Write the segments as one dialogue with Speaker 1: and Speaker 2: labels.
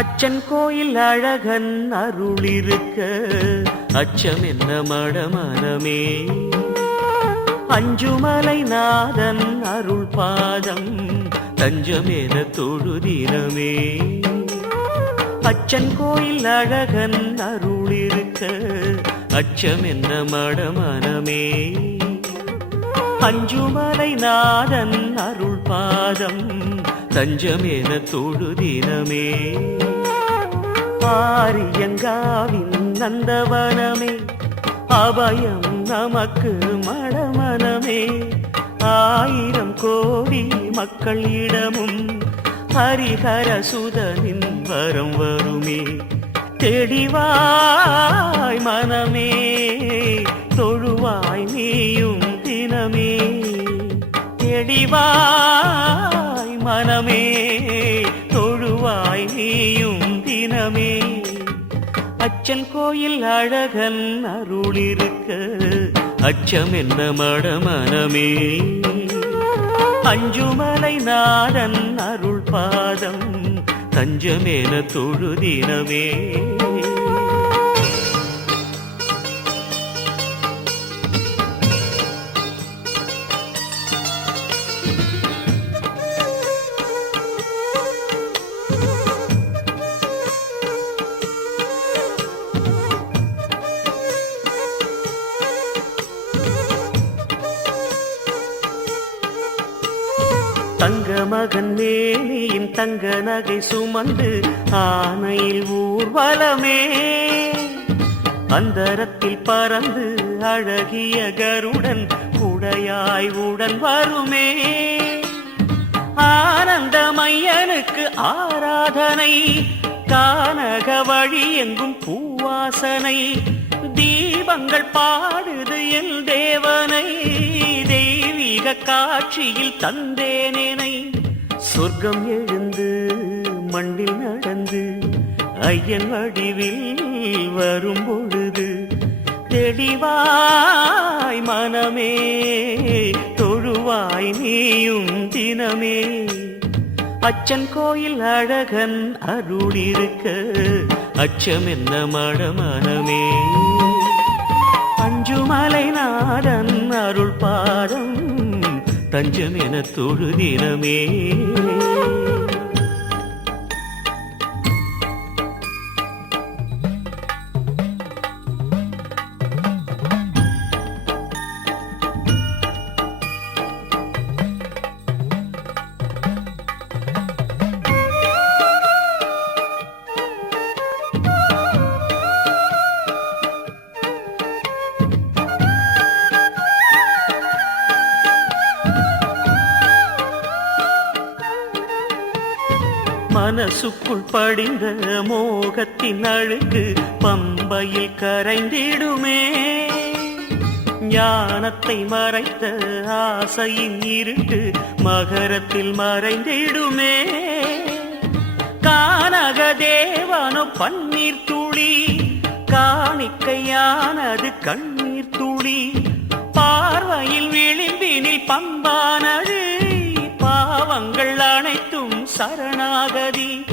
Speaker 1: அச்சன் கோயில் அழகன் அருளிருக்க அச்சம் என்ன மடமனமே. அஞ்சுமலை நாதன் அருள் பாதம் தஞ்சமேத தொழுதினமே. அச்சன் கோயில் அழகன் அருளிருக்க அச்சம் என்ன மடமனமே. அஞ்சுமலை நாதன் அருள் பாதம் தஞ்சமேன தொழுதினமே. ஆரியங்காவின் நந்தவனமே அபயம் நமக்கு மடமனமே. ஆயிரம் கோடி மக்கள் இடமும் ஹரிஹர சுதனின் வரம் வருமே. தெளிவாய் மனமே. அச்சன் கோயில் அழகன் அருளிருக்க அச்சம் என்ன மடமனமே அஞ்சுமலை நாடன் அருள் பாதம் தஞ்சமேன தொழுதினமே. தங்க மகன் மேனியின் தங்க நகை சுமந்து ஆனையில் ஊர்வலமே. அந்தரத்தில் பறந்து அழகிய கருடன் குடையாய் உடன் வருமே. ஆனந்தமையனுக்கு ஆராதனை கானக வழி எங்கும் பூவாசனை தீபங்கள் பாடுது என் தேவனை. தெய்வீக காட்சியில் தந்தேனேனை சொர்க்கம் எழுந்து மண்ணில் நடந்து ஐயன் வடிவில் வரும் பொழுது தெளிவாய் மனமே தொழுவாய் நீயும் தினமே. அச்சன் கோயில் அழகன் அருள் இருக்க அச்சம் என்ன மடமனமே. அஞ்சுமலை நாடன் அருள் பாடம் தஞ்சம் என தொழுதினமே. மனசுக்குள் படிந்த மோகத்தின் அழுக்கு பம்பையில் கரைந்திடுமே. ஞானத்தை மறைத்த ஆசையின் இருட்டு மகரத்தில் மறைந்திடுமே. கானக தேவனோ பன்னீர் துளி காணிக்கையானது கண்ணீர் துளி. பார்வையில் விளிம்பினில் பம்பானது சரணாகதி.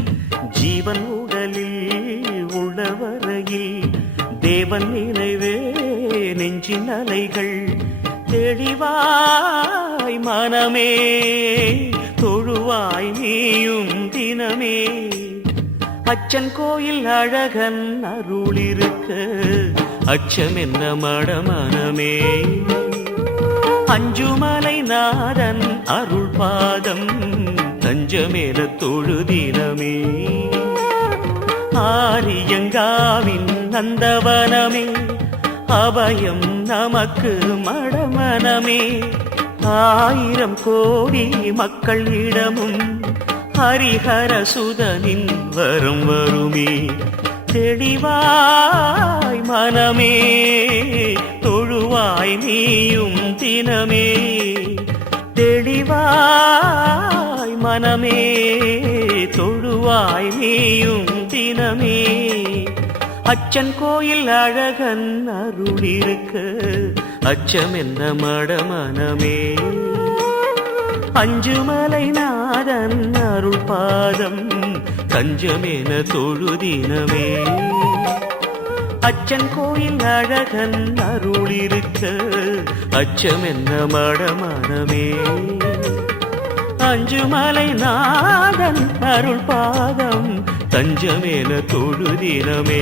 Speaker 1: ஜீவன் உடலில் உள்ளவரையில் தேவன் நினைவே நெஞ்சின் அலைகள் தெளிவாய் மனமே தொழுவாய் நீயும் தினமே. அச்சன் கோயில் அழகன் அருளிருக்க அச்சம் என்ன மடமனமே அஞ்சுமலை நாதன் அருள் பாதம் தஞ்சமேல தொழுதினமே. ஆரியங்காவின் நந்தவனமே அபயம் நமக்கு மடமனமே. ஆயிரம் கோடி மக்கள் இடமும் ஹரிஹர சுதனின் வரும் வருமே. தெளிவாய் மனமே தொழுவாய் நீயும் தினமே. தெளிவாய் மனமே தொழுவாய் நீயும் தினமே. அச்சன் கோயில் அழகன் அருளிருக்க அச்சம் என்ன மட மனமே. அஞ்சுமலை நாதன் அருள் பாதம் தஞ்சமென தொழுதினமே அச்சன் கோயில் அழகன் அருளிருக்க அச்சம் என்ன மட மனமே. மஞ்சுமலை நாதன் அருள் பாதம் தஞ்சமேல தொழுதினமே.